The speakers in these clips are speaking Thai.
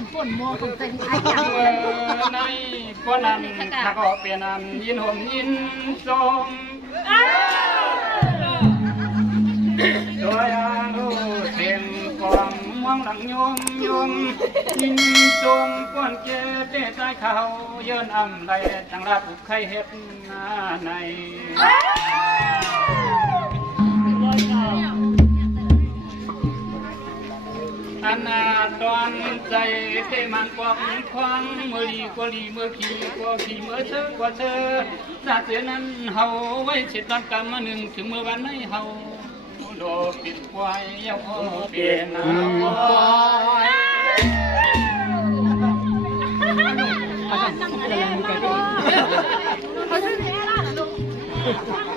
มป่นโมของเต็งไอ้อย่างในก้อนนั้นข้าก็เปลี่ยนอันยินห่มยินสมตัวอย่างรู้เต็มความมองหลังยมยินสมก้อนเกเตะใจเขาเยินอำไรจังรัดอุกไข่เฮ็ดหน้าในอันนาตอนใจเตมันกว้างขวางเมื่อลีกว่าลีเมื่อขี่กว่าขี่เมื่อเธอกว่าเธอสาเสียนั้นเฮาไว้เช็ดรันกรรมมาหนึ่งถึงเมื่อวันให้เฮาโดปิดควายยาวเปลี่ยนน้ำควาย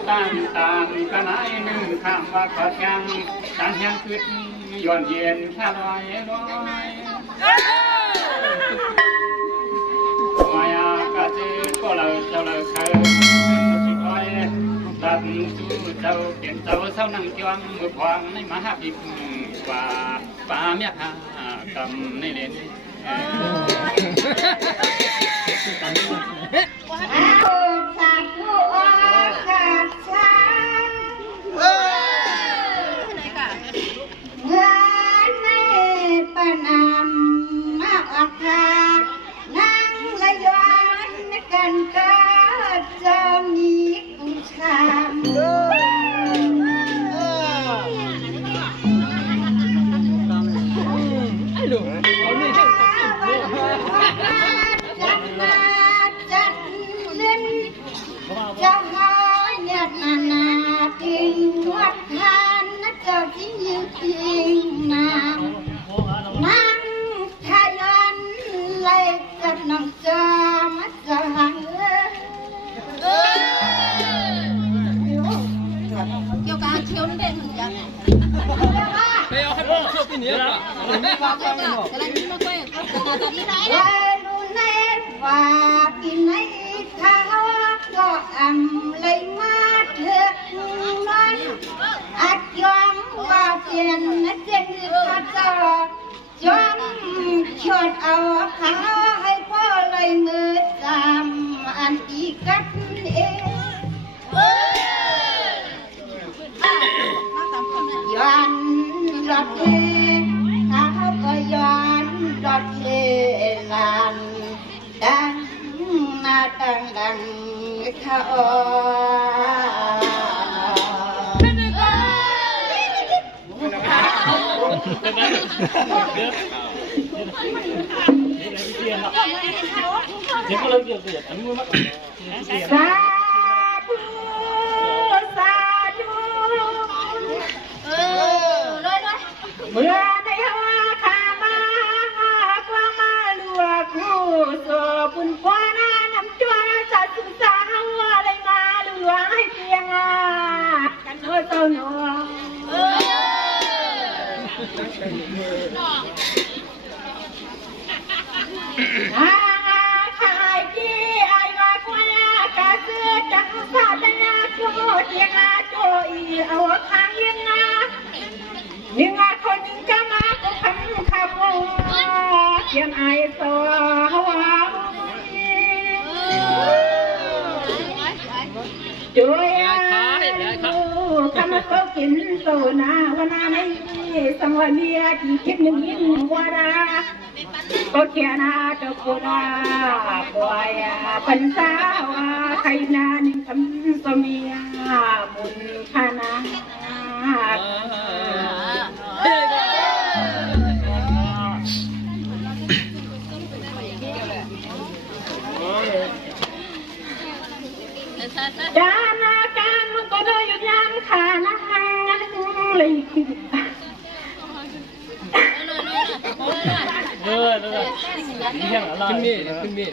ต่างกันไอ้หนึ่งข้ามว่าก็ยังต่างยังขึ้นย้อนเย็นแค่ลอยมายากาเจก็เราเจ้าเราเคยสุดอ้อยตัดสู้เจ้าเปลี่ยนเจ้าเศร้านั่งจวงมือควางในมหาบิกว่าป่าเมียหากำในเลน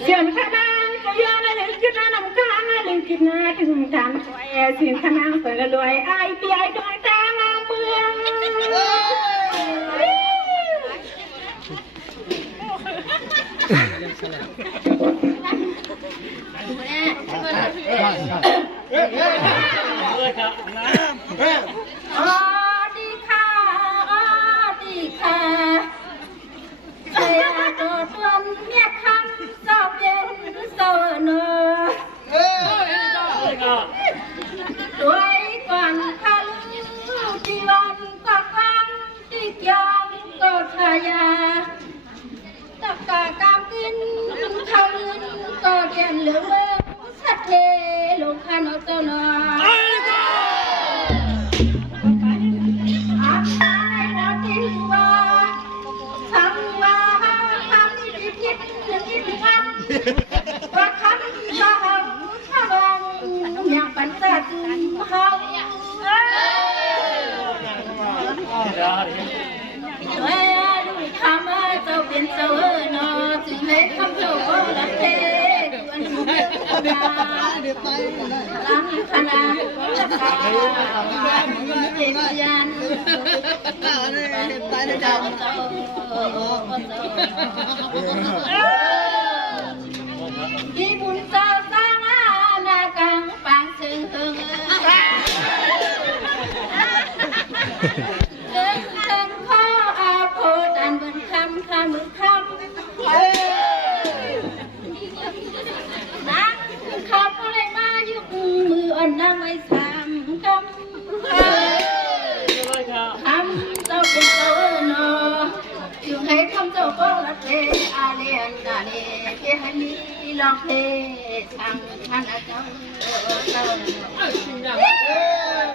เชื่อขนาดก็ย้อนเลยขึ้นน้ำค้างเลยขึ้นหน้าถึงทางสวยสิ่งขนาดสวยละรวยไอ้ปีไอ้ดวงตาเมืองดีค่ะดีค่ะใครตัว ตวนเมียคำสอบเย็นเศร้าเนอด้วยก่อนทะลุที่วันก็ครั้งที่ยองก็ทายาตักกากามกินข้าวอื่นก็เกียนเหลืองเลืองสัตเทลูกขันเอาเจ้าหน้าอาในหมอจินว่าสังว่าคำที่คิดหนึ่งคิดวันว่าคำว่าเอาชาวังอย่างปันตาตึงเฮาเฮ้ยดูคำว่าเจ้าเป็นเจ้าเนาะจึงให้คำเจ้าก็รักเทวันนี้เจ้าดาลังคณะเด็กยันเจ้าที่บุญเจ้าสร้างนากังปังซึ่งตึงพ่ออาโพดันบนคำมือคำนักคำอะไรมายุกมืออ่อนนั่งไว้สามคำเจ้าเป็นเจ้าเนาะอยู่ให้คำเจ้าก็รักเทอาเลียนนาเนเพื่อให้มีลองเททางท่านอาจารย์